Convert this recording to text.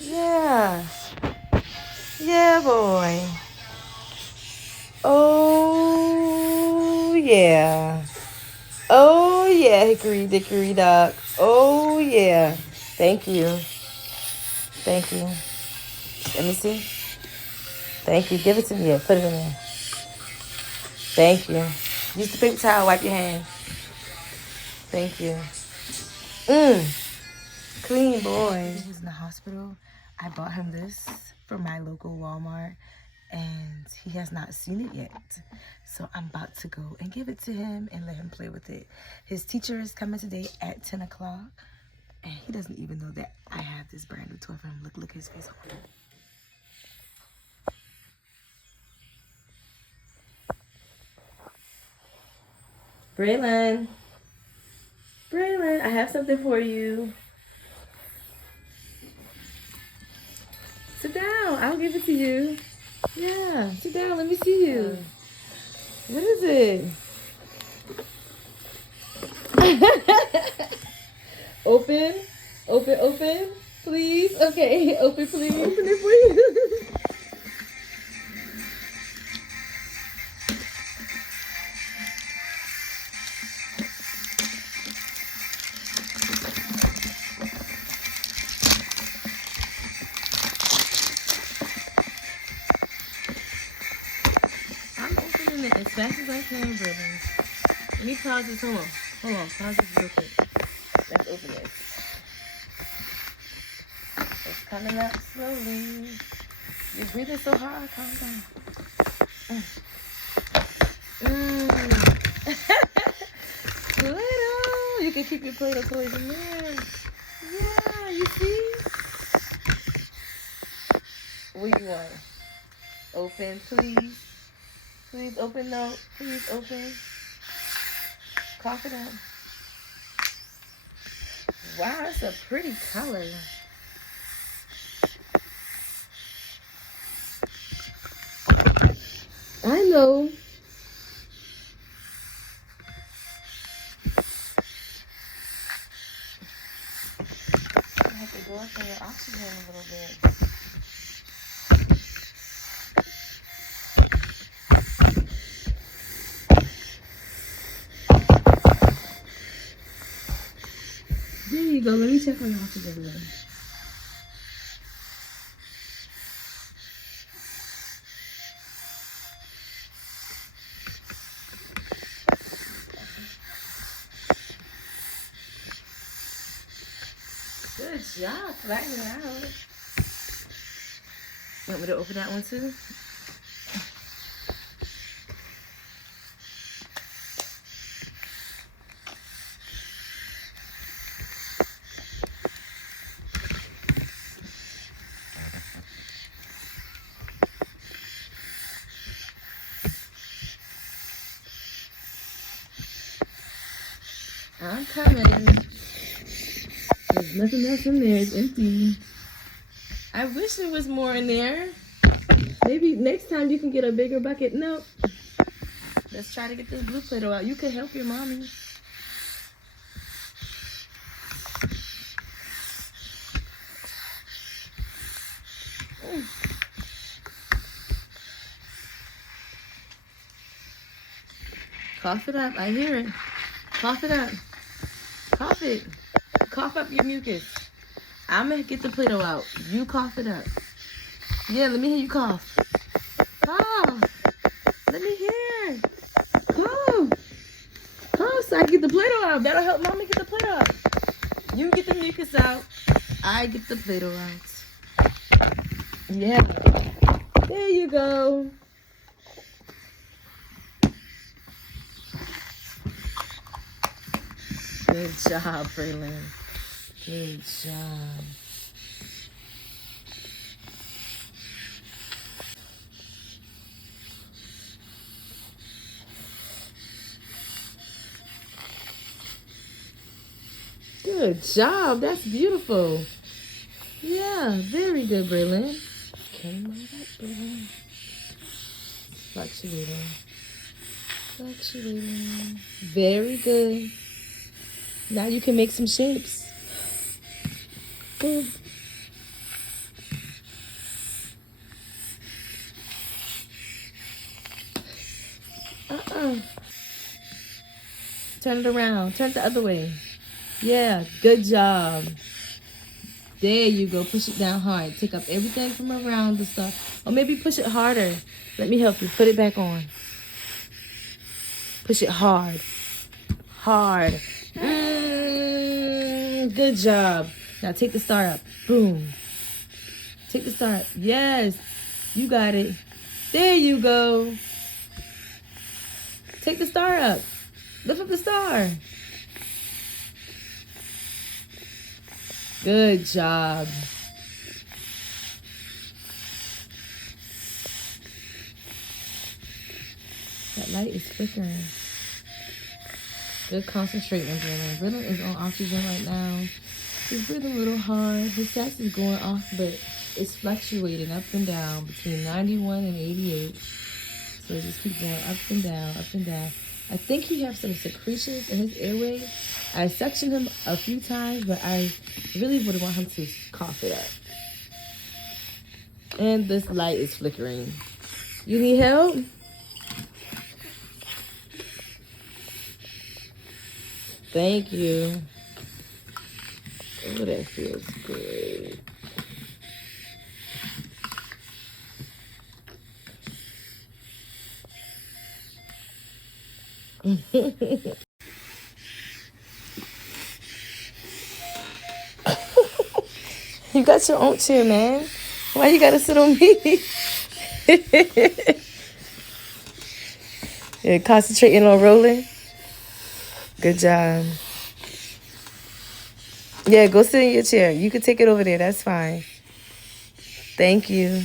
Yeah. Yeah, boy. Oh, yeah. Oh, yeah, Hickory Dickory Dock. Oh, yeah. Thank you. Thank you. Let me see. Thank you. Give it to me. Yeah, put it in there. Thank you. Use the paper towel. Wipe your hands. Thank you. Clean boy. He was in the hospital. I bought him this from my local Walmart, and he has not seen it yet. So I'm about to go and give it to him and let him play with it. His teacher is coming today at 10 o'clock, and he doesn't even know that I have this brand new toy for him. Look at his face. Braylon. Braylon, I have something for you. Sit down. I'll give it to you. Yeah, sit down. Let me see you. What is it? Open. Open, open. Please. Okay, open, please. Open it for you. I'm opening it as fast as I can, brother. Let me pause this. Hold on. Hold on. Pause this real quick. Let's open it. It's coming up slowly. You're breathing so hard. Calm down. Play-Doh. You can keep your Play-Doh toys in there. Yeah, you see? What you want? Open, please. Please open, no. Please open. Cough it up. Wow, that's a pretty color. I know. I have to go up on your oxygen a little bit. There you go. Let me check on your oxygen level. Good job, flatten it out. You want me to open that one too? I'm coming. There's nothing else in there. It's empty. I wish there was more in there. Maybe next time you can get a bigger bucket. Nope. Let's try to get this blue Play-Doh out. You can help your mommy. Cough it up. I hear it. Cough it up. Cough it. Cough up your mucus. I'm going to get the Play-Doh out. You cough it up. Yeah, let me hear you cough. Cough. Let me hear. Cough. Cough so I can get the Play-Doh out. That'll help Mama get the Play-Doh out. You get the mucus out. I get the Play-Doh out. Yeah. There you go. Good job, Braylon. Good job. Good job. That's beautiful. Yeah, very good, Braylon. Came right up, Braylon. Fluctuating. Fluctuating. Very good. Now you can make some shapes. Boom. Turn it around. Turn it the other way. Yeah, good job. There you go. Push it down hard. Take up everything from around the stuff. Or maybe push it harder. Let me help you. Put it back on. Push it hard. Hard. Good job. Now take the star up. Boom. Take the star up. Yes. You got it. There you go. Take the star up. Lift up the star. Good job. That light is flickering. Good concentrating, Braylon. Braylon is on oxygen right now. He's breathing a little hard. His stats is going off, but it's fluctuating up and down between 91 and 88. So just keep going up and down, up and down. I think he has some secretions in his airway. I sectioned him a few times, but I really would want him to cough it up. And this light is flickering. You need help? Thank you. Oh, that feels great. You got your own chair, man. Why you gotta sit on me? You're concentrating on rolling? Good job. Yeah, go sit in your chair. You can take it over there. That's fine. Thank you.